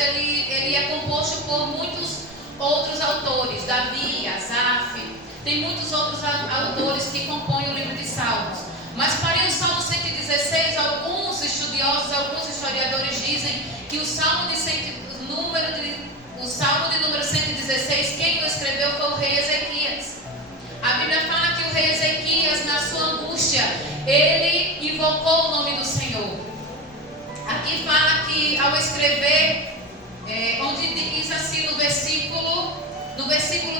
ele é composto por muitos outros autores, Davi, Asaf, tem muitos outros autores que compõem o livro de Salmos. Mas para o Salmo 116, alguns estudiosos, alguns historiadores dizem que o Salmo de número 116, quem o escreveu foi o rei Ezequias. A Bíblia fala que o rei Ezequias, na sua angústia, ele invocou o nome do Senhor. Aqui fala que ao escrever, onde diz assim no versículo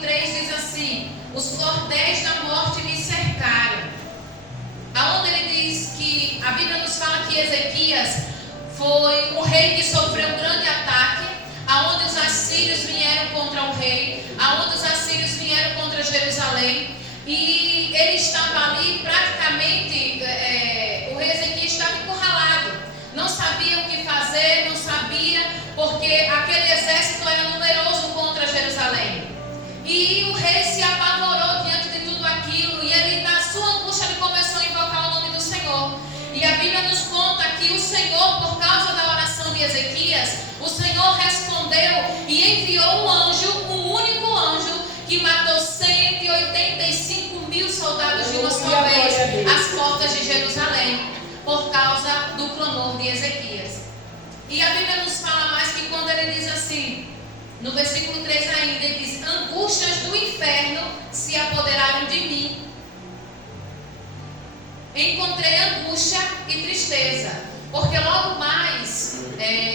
3 diz assim: os cordéis da morte me cercaram. Aonde ele diz que a Bíblia nos fala que Ezequias foi um rei que sofreu um grande ataque, aonde os assírios vieram contra o rei, aonde os assírios vieram contra Jerusalém, e ele estava ali praticamente, o rei Ezequias estava encurralado, não sabia o que fazer, não sabia, porque aquele exército era numeroso contra Jerusalém, e o rei se apavorou diante de tudo aquilo, e ele, na sua angústia, ele começou a invocar o nome do Senhor. E a Bíblia nos conta que o Senhor, por causa da oração de Ezequias, o Senhor respondeu e enviou um anjo, um único anjo, que matou 185.000 soldados de uma só vez às portas de Jerusalém, por causa do clamor de Ezequias. E a Bíblia nos fala mais que quando ele diz assim, no versículo 3 ainda, ele diz: angústias do inferno se apoderaram de mim. Encontrei angústia e tristeza, porque logo mais,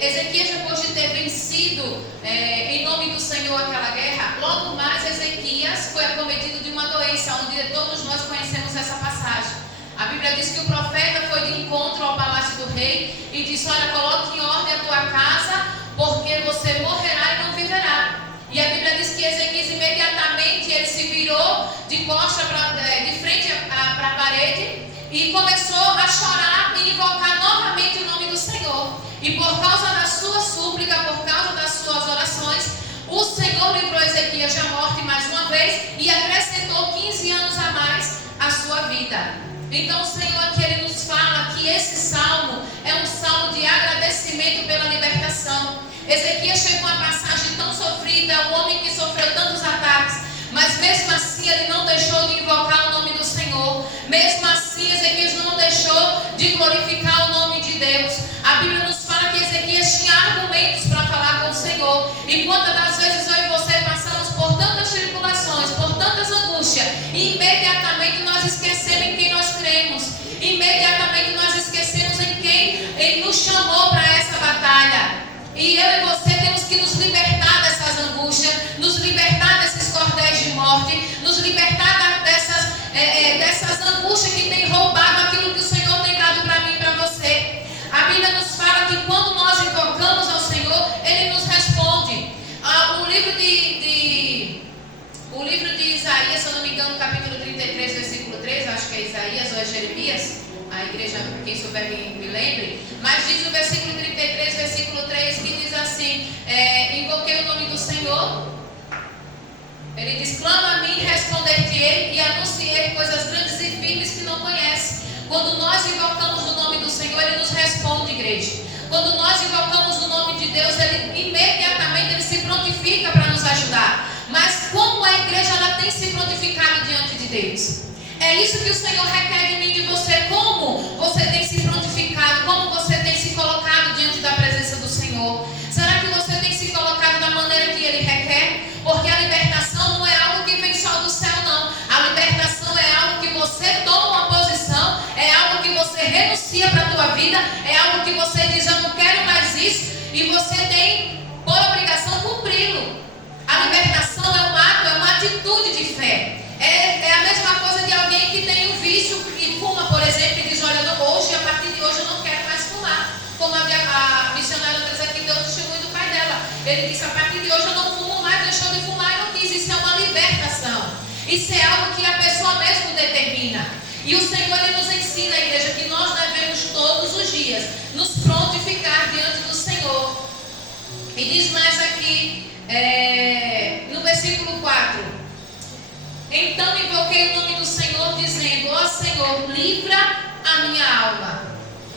Ezequias, depois de ter vencido em nome do Senhor aquela guerra, logo mais Ezequias foi acometido de uma doença, onde todos nós conhecemos essa passagem. A Bíblia diz que o profeta foi de encontro ao palácio do rei e disse: olha, coloque em ordem a tua casa, porque você morrerá e não viverá. E a Bíblia diz que Ezequias imediatamente ele se virou de costa de frente para a parede e começou a chorar e invocar novamente o nome do Senhor. E por causa da sua súplica, por causa das suas orações, o Senhor livrou Ezequias da morte mais uma vez e acrescentou 15 anos a mais à sua vida. Então o Senhor aqui ele nos fala que esse salmo é um salmo de agradecimento pela libertação. Ezequias chegou a uma passagem tão sofrida, um homem que sofreu tantos ataques, mas mesmo assim ele não deixou de invocar o nome do Senhor. Mesmo assim Ezequias não deixou de glorificar o nome de Deus. A Bíblia nos fala que Ezequias tinha argumentos para falar com o Senhor. E quantas das vezes eu e você passamos por tantas tribulações, por tantas angústias, e imediatamente nós esquecemos em quem nós cremos, imediatamente nós esquecemos em quem Ele nos chamou para essa batalha. E eu e você temos que nos libertar dessas angústias, nos libertar desses cordéis de morte, nos libertar dessas angústias que tem roubado aquilo que o Senhor tem dado para mim e para você. A Bíblia nos fala que quando nós invocamos ao Senhor, Ele nos responde. O livro de Isaías, se eu não me engano, capítulo 33, versículo 3, acho que é Isaías ou é Jeremias, a igreja, quem souber me lembre, mas diz no versículo 33, versículo 3, que diz assim: invoquei o nome do Senhor, ele diz: clama a mim, responder-te-ei e anunciei coisas grandes e firmes que não conhece. Quando nós invocamos o nome do Senhor, Ele nos responde, igreja. Quando nós invocamos o nome de Deus, Ele imediatamente Ele se prontifica para nos ajudar. Mas como a igreja ela tem se prontificado diante de Deus? É isso que o Senhor requer de mim e de você. Como você tem se prontificado? Como você tem se colocado diante da presença do Senhor? Será que você tem se colocado da maneira que Ele requer? Porque a libertação não é algo que vem só do céu, não. A libertação é algo que você toma uma posição, é algo que você renuncia para a tua vida, é algo que você diz: eu não quero mais isso, e você tem por obrigação cumpri-lo. A libertação é um ato, é uma atitude de fé. É a mesma coisa de alguém que tem um vício e fuma, por exemplo, e diz: olha, hoje, a partir de hoje eu não quero mais fumar. Como a missionária Andressa aqui deu o testemunho do pai dela. Ele disse: a partir de hoje eu não fumo mais, deixou de fumar e não quis. Isso é uma libertação. Isso é algo que a pessoa mesmo determina. E o Senhor Ele nos ensina, igreja, que nós devemos todos os dias nos prontificar diante do Senhor. E diz mais aqui, no versículo 4: então invoquei o nome do Senhor, dizendo: ó Senhor, livra a minha alma.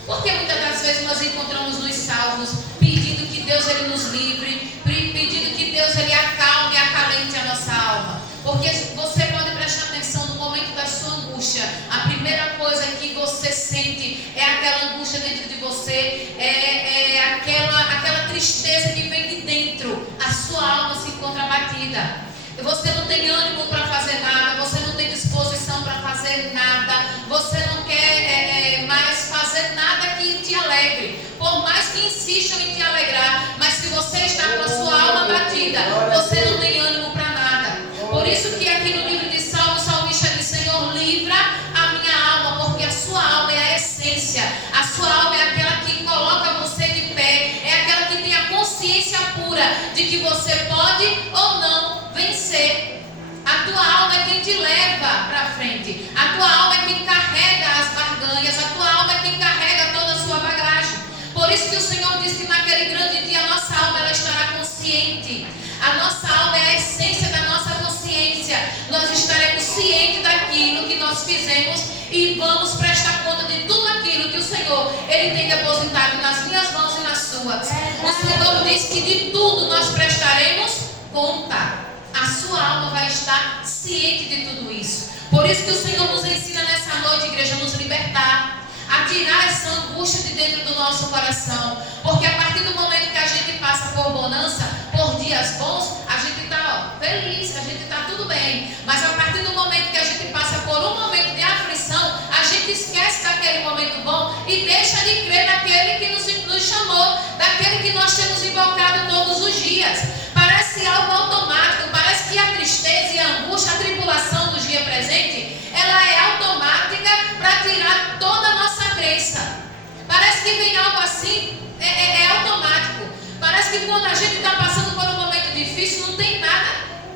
Porque muitas das vezes nós encontramos nos salmos pedindo pedindo que Deus ele nos livre, pedindo que Deus ele acalme e acalente a nossa alma. Porque você pode prestar atenção no momento da sua angústia. A primeira coisa que você sente é aquela angústia dentro de você, é aquela tristeza que vem de dentro. A sua alma se encontra abatida. Você não tem ânimo para fazer nada, você não tem disposição para fazer nada, você não quer mais fazer nada que te alegre. Por mais que insistam em te alegrar, mas se você está com a sua alma abatida, você não tem ânimo para nada. Por isso que aqui no livro de Salmos, o salmista diz: Senhor, livra a minha alma, porque a sua alma é a essência. A sua alma é aquela que coloca você de pé, é aquela que tem a consciência pura de que você pode ou não vencer. A tua alma é quem te leva para frente. A tua alma é quem carrega as barganhas. A tua alma é quem carrega toda a sua bagagem. Por isso que o Senhor disse que naquele grande dia a nossa alma ela estará consciente. A nossa alma é a essência da nossa consciência. Nós estaremos cientes daquilo que nós fizemos e vamos prestar conta de tudo aquilo que o Senhor ele tem depositado nas minhas mãos e nas suas. O Senhor diz que de tudo nós prestaremos conta. A sua alma vai estar ciente de tudo isso. Por isso que o Senhor nos ensina nessa noite, igreja, a nos libertar, a tirar essa angústia de dentro do nosso coração. Porque a partir do momento que a gente passa por bonança, por dias bons, a gente está feliz, a gente está tudo bem. Mas a partir do momento que a gente passa por um momento de aflição, a gente esquece daquele momento bom e deixa de crer naquele que nos chamou, daquele que nós temos invocado todos os dias. Parece algo automático, parece que a tristeza e a angústia, a tribulação do dia presente, ela é automática para tirar toda a nossa crença. Parece que vem algo assim, é automático. Parece que quando a gente está passando por um momento difícil, não tem nada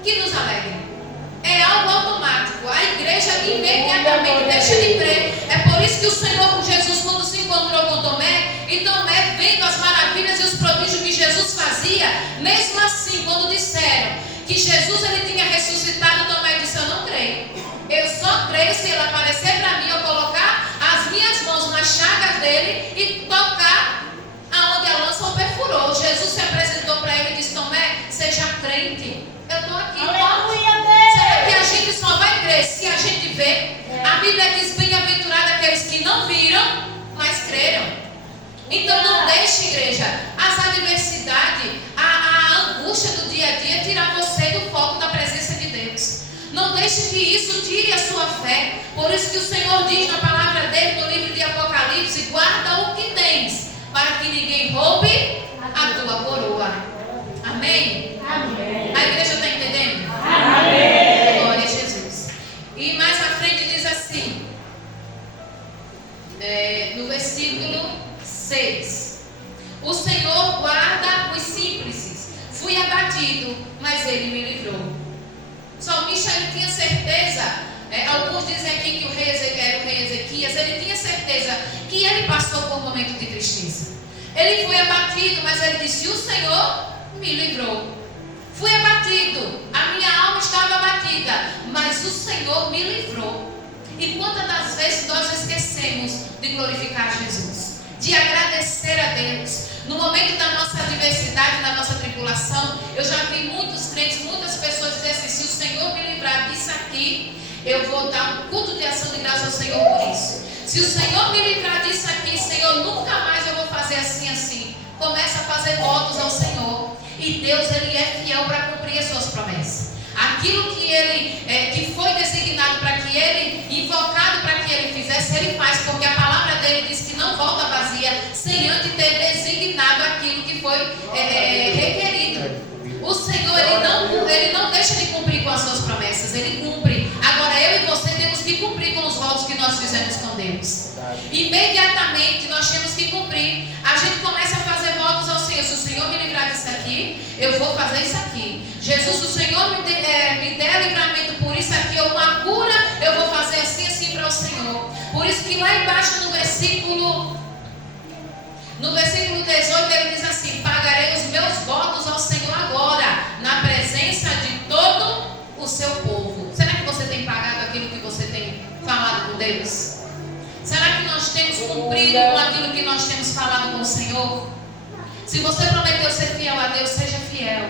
que nos alegre. É algo automático. A igreja imediatamente deixa de crer. É por isso que o Senhor Jesus, quando se encontrou com Tomé, e Tomé, vendo as maravilhas e os prodígios que Jesus fazia, mesmo assim, quando disseram que Jesus ele tinha ressuscitado, Tomé disse: eu não creio. Eu só creio se ele aparecer para mim, eu colocar as minhas mãos nas chagas dele e tocar aonde a lança o perfurou. Jesus se apresentou para ele e disse: Tomé, seja crente. Eu estou aqui. Será que a gente só vai crer se a gente vê? A Bíblia diz: bem-aventurado aqueles que não viram, mas creram. Então não deixe, igreja, as adversidades, a angústia do dia a dia tirar você do foco da presença de Deus. Não deixe que isso tire a sua fé. Por isso que o Senhor diz na palavra dele, no livro de Apocalipse: guarda o que tens, para que ninguém roube a tua coroa. Amém? Amém. A igreja está entendendo? Amém. Glória a Jesus. E mais à frente diz assim, no versículo 6: o Senhor guarda os simples. Fui abatido, mas ele me livrou. O salmista ele tinha certeza, alguns dizem aqui que o rei Ezequias, ele tinha certeza que ele passou por um momento de tristeza. Ele foi abatido, mas ele disse: o Senhor me livrou. Fui abatido, a minha alma estava abatida, mas o Senhor me livrou. E quantas das vezes nós esquecemos de glorificar Jesus, de agradecer a Deus? No momento da nossa adversidade, da nossa tribulação, eu já vi muitos crentes, muitas pessoas dizer assim: se o Senhor me livrar disso aqui, eu vou dar um culto de ação de graça ao Senhor por isso. Se o Senhor me livrar disso aqui, Senhor, nunca mais eu vou fazer assim. Começa a fazer votos ao Senhor. E Deus, Ele é fiel para cumprir as suas promessas. Aquilo que Ele, que foi designado para que Ele, invocado para que Ele fizesse, Ele faz, porque a palavra dele diz que não volta vazia, sem antes ter designado aquilo que foi requerido. O Senhor, ele não deixa de cumprir com as suas promessas, Ele cumpre. Agora eu e você temos que cumprir com os votos que nós fizemos com Deus. Imediatamente nós temos que cumprir. A gente começa a fazer votos ao Senhor: se o Senhor me livrar disso aqui, eu vou fazer isso aqui. Jesus, se o Senhor me der livramento por isso aqui, ou uma cura, eu vou fazer assim para o Senhor. Por isso que lá embaixo no versículo 18 ele diz assim: pagarei os meus votos ao Senhor agora, na presença de todo o seu povo. Será que você tem pagado aquilo que você tem falado com Deus? Será que nós temos cumprido com aquilo que nós temos falado com o Senhor? Se você prometeu ser fiel a Deus, seja fiel,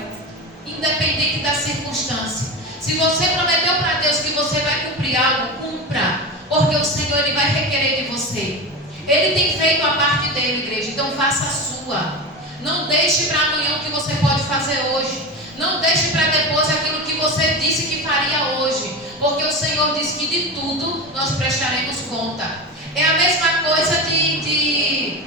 independente da circunstância. Se você prometeu para Deus que você vai cumprir algo, cumpra, porque o Senhor Ele vai requerer de você. Ele tem feito a parte dele, igreja, então faça a sua. Não deixe para amanhã o que você pode fazer hoje. Não deixe para depois aquilo que você disse que faria hoje, porque o Senhor disse que de tudo nós prestaremos conta. É a mesma coisa de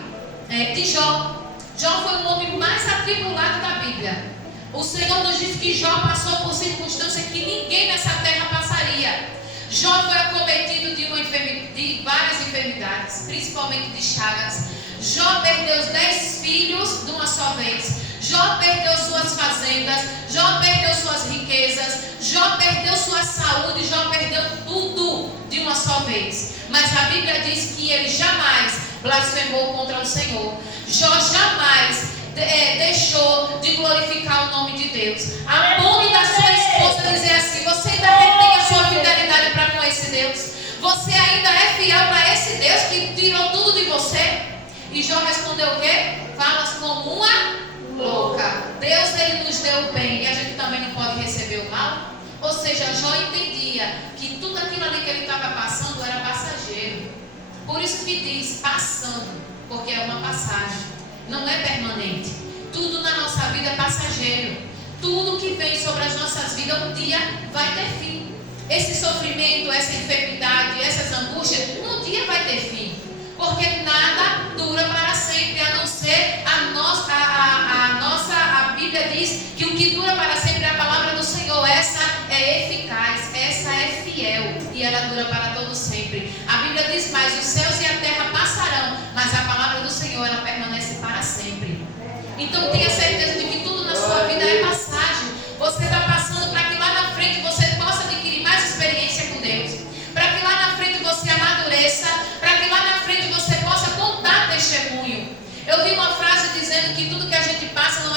Jó. Jó foi o homem mais atribulado da Bíblia. O Senhor nos diz que Jó passou por circunstâncias que ninguém nessa terra passaria. Jó foi acometido de várias enfermidades, principalmente de chagas. Jó perdeu os 10 filhos de uma só vez. Jó perdeu suas fazendas. Jó perdeu suas riquezas. Jó perdeu sua saúde. Jó perdeu tudo de uma só vez. Mas a Bíblia diz que ele jamais blasfemou contra o Senhor. Jó jamais deixou de glorificar o nome de Deus. A ponto da sua esposa dizer assim: você ainda retém a sua fidelidade para com esse Deus? Você ainda é fiel para esse Deus que tirou tudo de você? E Jó respondeu o quê? Falas como uma louca. Deus, Ele nos deu o bem e a gente também não pode receber o mal. Ou seja, Jó entendia que tudo aquilo ali que ele estava passando era passageiro. Por isso que diz passando, porque é uma passagem, não é permanente. Tudo na nossa vida é passageiro. Tudo que vem sobre as nossas vidas um dia vai ter fim. Esse sofrimento, essa enfermidade, essas angústias, um dia vai ter fim. Porque nada dura para sempre, a não ser a Bíblia diz que o que dura para sempre é a palavra do Senhor. Essa é eficaz, essa é fiel e ela dura para todo sempre. A Bíblia diz mais: os céus e a terra passarão, mas a palavra do Senhor ela permanece para sempre. Então tenha certeza